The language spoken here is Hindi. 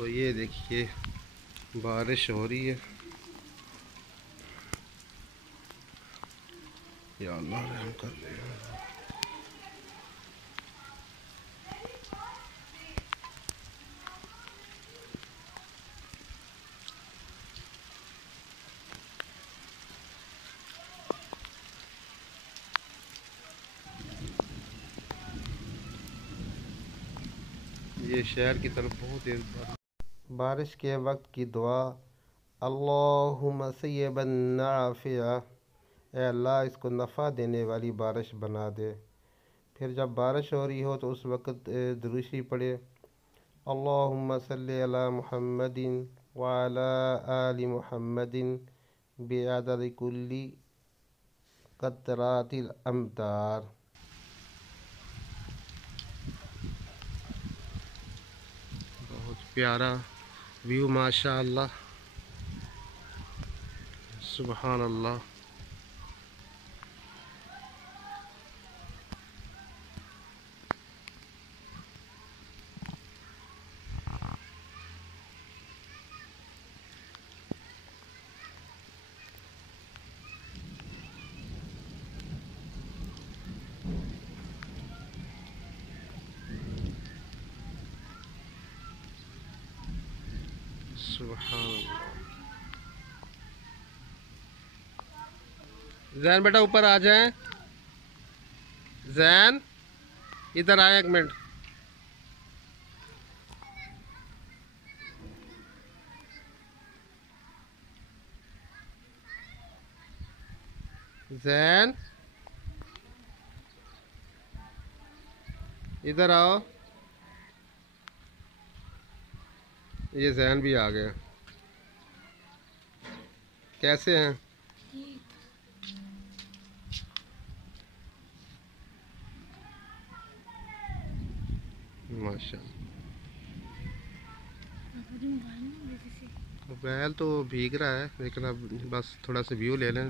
तो ये देखिए बारिश हो रही है। या अल्लाह रहम कर दे। ये शहर की तरफ बहुत तेज बारिश के वक्त की दुआ, अल्लाहुम्मा सय्यबन नाफ़िआ, ए अल्लाह इसको नफ़ा देने वाली बारिश बना दे। फिर जब बारिश हो रही हो तो उस वक़्त दुरूशी पढ़े, अल्लाहुम्मा सल्लि अला मुहम्मदिन व अला आलि मुहम्मदिन बिअदद कुल्ली क़तरातिल अमतार। बहुत प्यारा व्यू माशा अल्लाह, सुबहान अल्लाह। सुबहान अल्लाह। जैन बेटा ऊपर आ जाए। जैन इधर आया एक मिनट। जैन इधर आओ। ये जैन भी आ गया। कैसे हैं? माशाल्लाह। बैल तो भीग रहा है लेकिन अब बस थोड़ा सा व्यू ले लें।